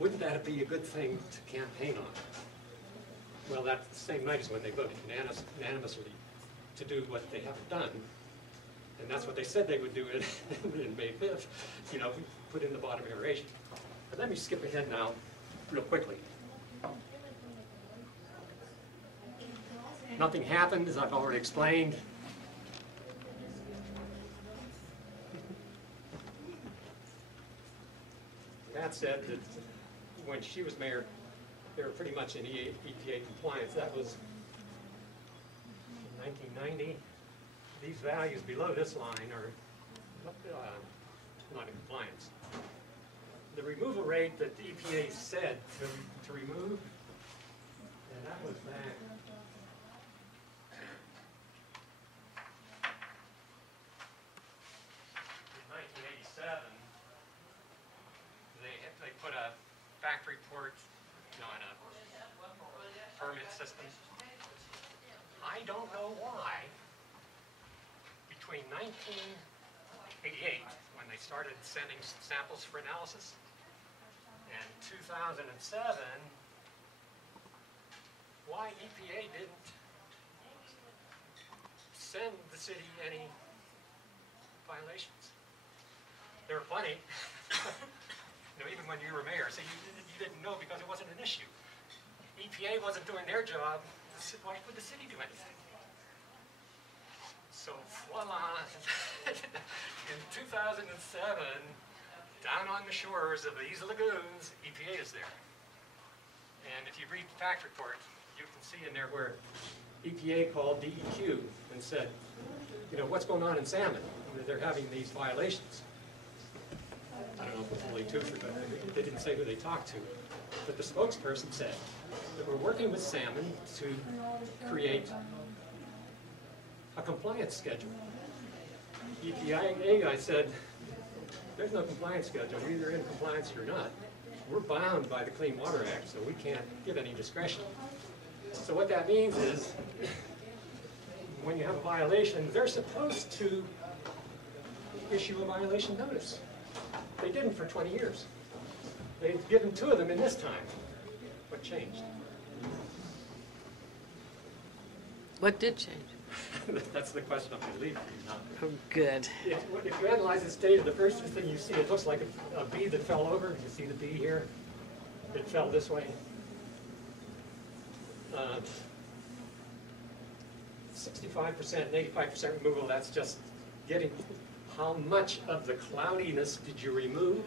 Wouldn't that be a good thing to campaign on? Well, that same night is when they voted unanimously to do what they haven't done. And that's what they said they would do in May 5th, you know, put in the bottom aeration. But let me skip ahead now real quickly. Nothing happened, as I've already explained. That said, that when she was mayor, they were pretty much in EPA compliance. That was in 1990. These values below this line are not in compliance. The removal rate that the EPA said to remove, and that was back in 1987. They put a factory port, you know, in a permit system. I don't know why. Between 1988, when they started sending samples for analysis, and 2007, why EPA didn't send the city any violations. There were plenty. You know, even when you were mayor, so you didn't know because it wasn't an issue. EPA wasn't doing their job. Why would the city do anything? So voila, in 2007, down on the shores of these lagoons, EPA is there. And if you read the fact report, you can see in there where EPA called DEQ and said, you know, what's going on in Salmon? They're having these violations. I don't know if it's only two, but they didn't say who they talked to. But the spokesperson said that we're working with Salmon to create a compliance schedule. EPA guy said, there's no compliance schedule. You're either in compliance or not. We're bound by the Clean Water Act, so we can't give any discretion. So what that means is, when you have a violation, they're supposed to issue a violation notice. They didn't for 20 years. They've given 2 of them in this time. What changed? What did change? That's the question I'm going to leave for you now. Oh, good. If you analyze the state, the first thing you see, it looks like a bee that fell over. You see the bee here? It fell this way. 65% and 85% removal, that's just getting how much of the cloudiness did you remove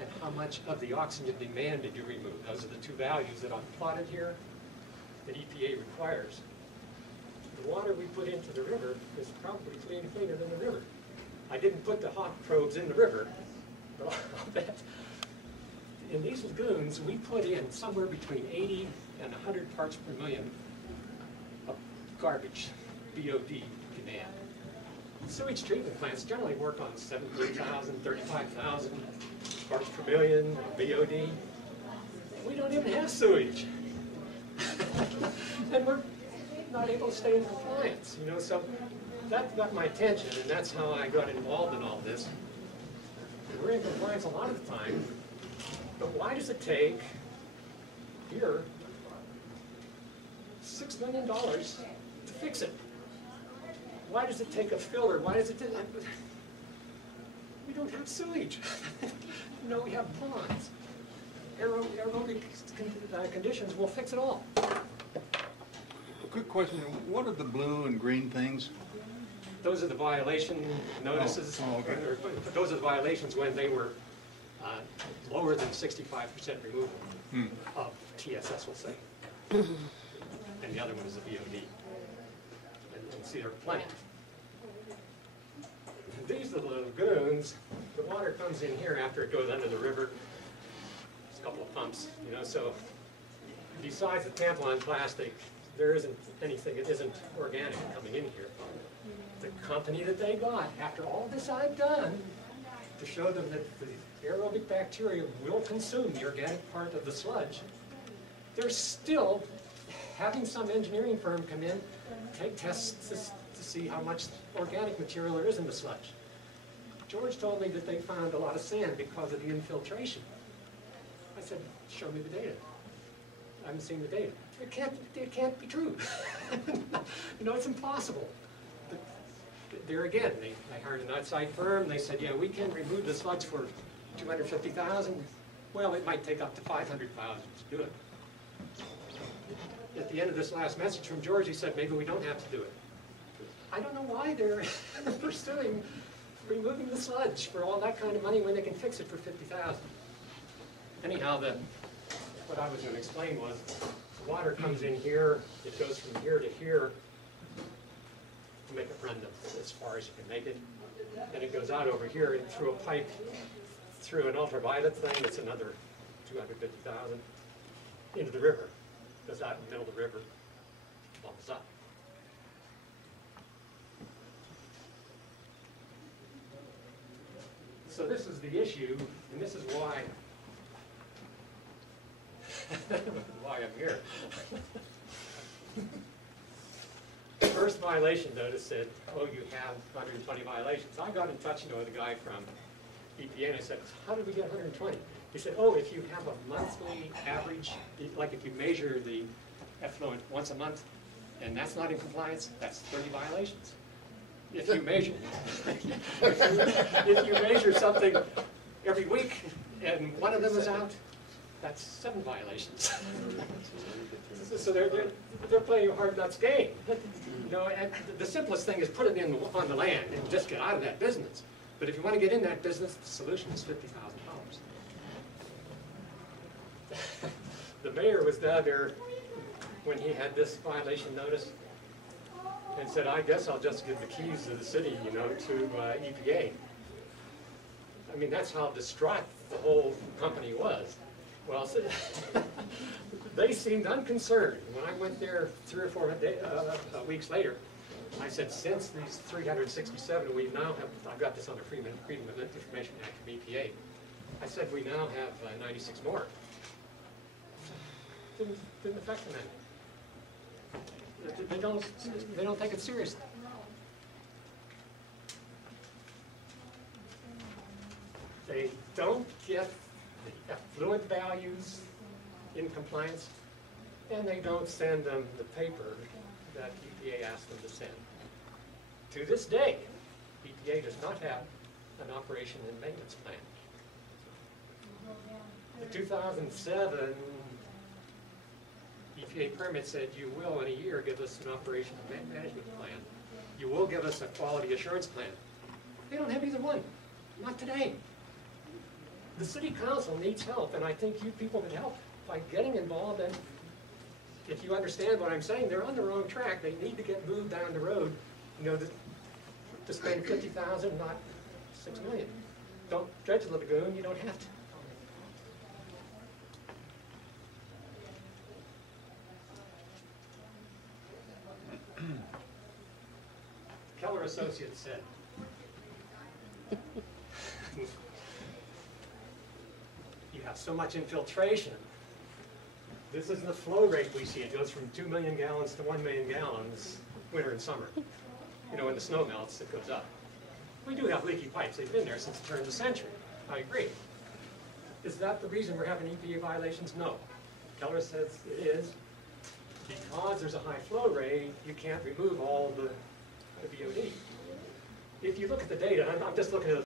and how much of the oxygen demand did you remove. Those are the 2 values that I've plotted here that EPA requires. The water we put into the river is probably cleaner than the river. I didn't put the hot probes in the river, but I'll bet. In these lagoons, we put in somewhere between 80 and 100 parts per million of garbage, BOD demand. Sewage treatment plants generally work on 17,000, 35,000 parts per million BOD. We don't even have sewage. And we're not able to stay in compliance, you know, so that got my attention, and that's how I got involved in all this. We're in compliance a lot of the time, but why does it take, here, $6 million to fix it? Why does it take a filler? Why does it take, we don't have sewage. You know, we have ponds. Aerobic conditions will fix it all. A quick question, what are the blue and green things? Those are the violation notices. Oh, okay. Those are the violations when they were lower than 65% removal of TSS, we'll say. And the other one is the BOD. And you can see there are plenty. These are the lagoons. The water comes in here after it goes under the river. There's a couple of pumps, you know, so besides the tampon plastic, there isn't anything that isn't organic coming in here. The company that they got, after all this I've done, to show them that the aerobic bacteria will consume the organic part of the sludge, they're still having some engineering firm come in, take tests to see how much organic material there is in the sludge. George told me that they found a lot of sand because of the infiltration. I said, show me the data. I haven't seen the data. It can't be true. You know, it's impossible. But there again, I hired an outside firm. They said, yeah, we can remove the sludge for $250,000. Well, it might take up to $500,000 to do it. At the end of this last message from George, he said, maybe we don't have to do it. I don't know why they're pursuing removing the sludge for all that kind of money when they can fix it for $50,000. Anyhow, what I was going to explain was the water comes in here, it goes from here to here to make it run as far as you can make it. And it goes out over here and through a pipe, through an ultraviolet thing, it's another $250,000 into the river. Goes out in the middle of the river, bubbles up. So this is the issue, and this is why I'm here. The first violation notice said, oh, you have 120 violations. I got in touch with a guy from EPA, and I said, how did we get 120? He said, oh, if you have a monthly average, like if you measure the effluent once a month, and that's not in compliance, that's 30 violations. If you measure, if you measure something every week and one of them is out, that's 7 violations. So they're playing a hard nuts game. You know, and the simplest thing is put it on the land and just get out of that business. But if you want to get in that business, the solution is $50,000. The mayor was down there when he had this violation notice and said, I guess I'll just give the keys to the city, you know, to EPA. I mean, that's how distraught the whole company was. Well, so they seemed unconcerned. When I went there 3 or 4 weeks later, I said, since these 367, we now have, I've got this on the Freedom of Information Act of EPA, I said, we now have 96 more. Didn't affect them any. They don't take it seriously. They don't get the effluent values in compliance, and they don't send them the paper that EPA asked them to send. To this day, EPA does not have an operation and maintenance plan. The 2007 EPA permit said you will in a year give us an operation and management plan. You will give us a quality assurance plan. They don't have either one. Not today. The city council needs help, and I think you people can help by getting involved. And if you understand what I'm saying, they're on the wrong track. They need to get moved down the road, you know, to spend $50,000, not $6 million. Don't dredge the lagoon. You don't have to. Keller Associates said, you have so much infiltration. This is the flow rate we see. It goes from 2 million gallons to 1 million gallons winter and summer. You know, when the snow melts, it goes up. We do have leaky pipes. They've been there since the turn of the century. I agree. Is that the reason we're having EPA violations? No. Keller says it is. Because there's a high flow rate, you can't remove all the BOD. If you look at the data, I'm just looking at